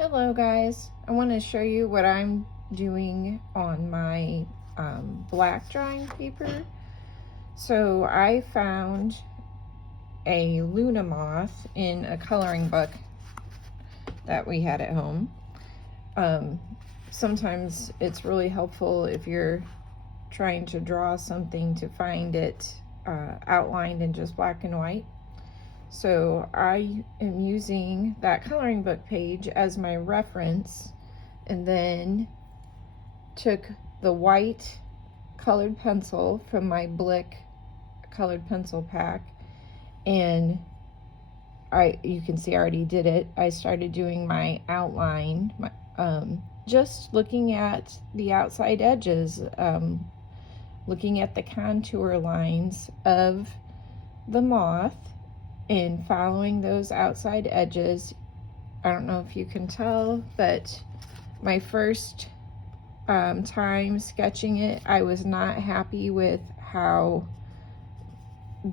Hello guys, I want to show you what I'm doing on my black drawing paper. So I found a Luna moth in a coloring book that we had at home. Sometimes it's really helpful if you're trying to draw something to find it outlined in just black and white. So I am using that coloring book page as my reference, and then took the white colored pencil from my Blick colored pencil pack, and you can see I already did it. I started doing my outline, just looking at the outside edges, looking at the contour lines of the moth and following those outside edges. I don't know if you can tell, but my first time sketching it, I was not happy with how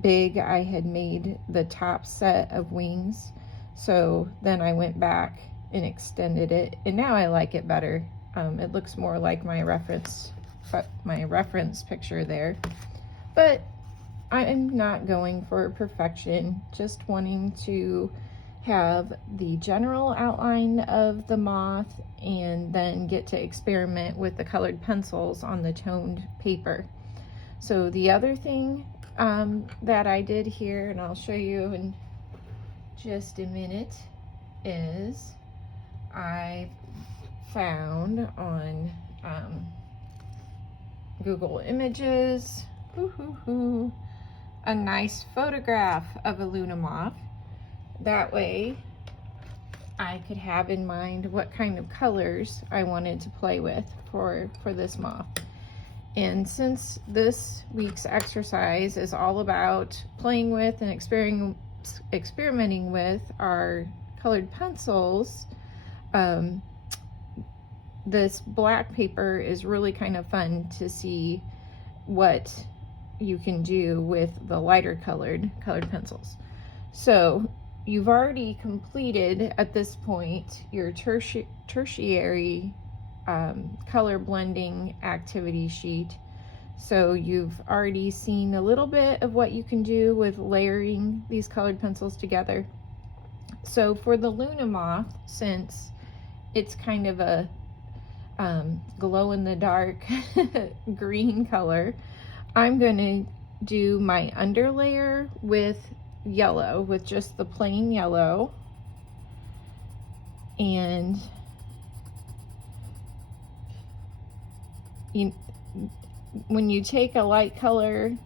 big I had made the top set of wings. So then I went back and extended it, and now I like it better. It looks more like my reference picture there. But I'm not going for perfection, just wanting to have the general outline of the moth and then get to experiment with the colored pencils on the toned paper. So the other thing that I did here, and I'll show you in just a minute, is I found on Google Images a nice photograph of a Luna moth. That way I could have in mind what kind of colors I wanted to play with for this moth. And since this week's exercise is all about playing with and experimenting with our colored pencils, this black paper is really kind of fun to see what you can do with the lighter colored pencils. So you've already completed at this point your tertiary color blending activity sheet. So you've already seen a little bit of what you can do with layering these colored pencils together. So for the Luna moth, since it's kind of a glow in the dark green color, I'm going to do my underlayer with yellow, with just the plain yellow. And when you take a light color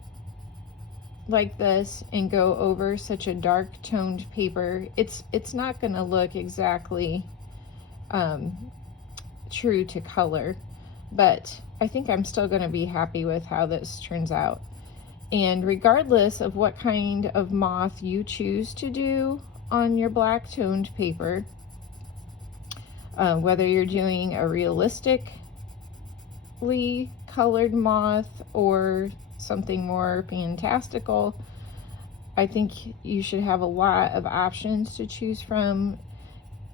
like this and go over such a dark toned paper, it's not going to look exactly true to color, but I think I'm still going to be happy with how this turns out. And regardless of what kind of moth you choose to do on your black toned paper, whether you're doing a realistically colored moth or something more fantastical, I think you should have a lot of options to choose from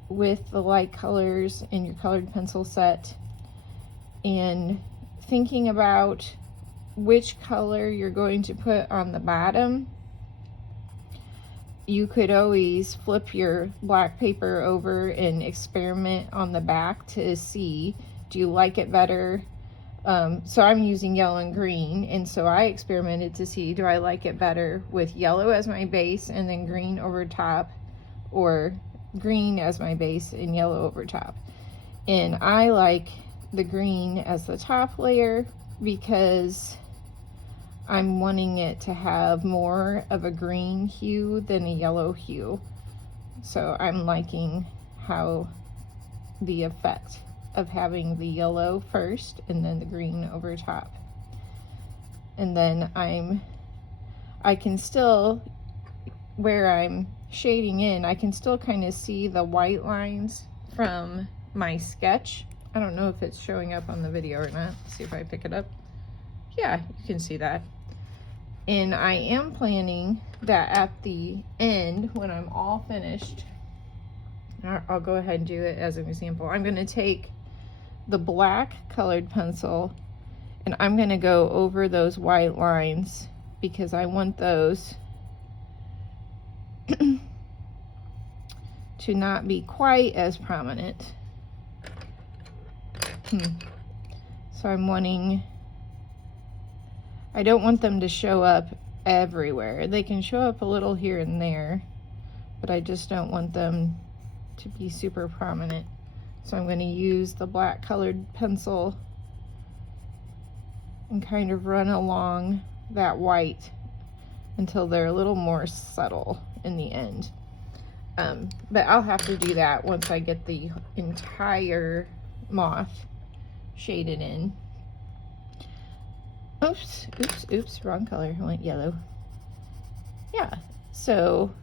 with the light colors in your colored pencil set. And thinking about which color you're going to put on the bottom, you could always flip your black paper over and experiment on the back to see, do you like it better? So I'm using yellow and green, and so I experimented to see, do I like it better with yellow as my base and then green over top, or green as my base and yellow over top? And I like the green as the top layer because I'm wanting it to have more of a green hue than a yellow hue. So I'm liking how the effect of having the yellow first and then the green over top. And then I can still, where I'm shading in, I can still kind of see the white lines from my sketch. I don't know if it's showing up on the video or not. Let's see if I pick it up. Yeah, you can see that. And I am planning that at the end, when I'm all finished, I'll go ahead and do it as an example. I'm going to take the black colored pencil and I'm going to go over those white lines because I want those to not be quite as prominent. So I'm wanting, I don't want them to show up everywhere. They can show up a little here and there, but I just don't want them to be super prominent. So I'm going to use the black colored pencil and kind of run along that white until they're a little more subtle in the end. But I'll have to do that once I get the entire moth shaded in. Oops, wrong color. I went yellow. Yeah, so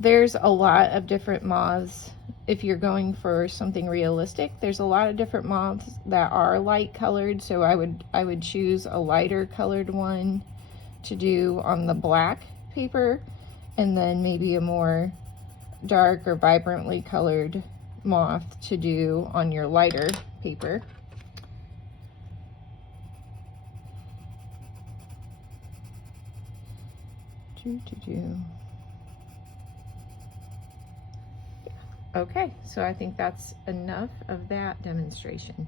there's a lot of different moths. If you're going for something realistic, there's a lot of different moths that are light colored, so I would choose a lighter colored one to do on the black paper, and then maybe a more dark or vibrantly colored moth to do on your lighter paper. Okay, so I think that's enough of that demonstration.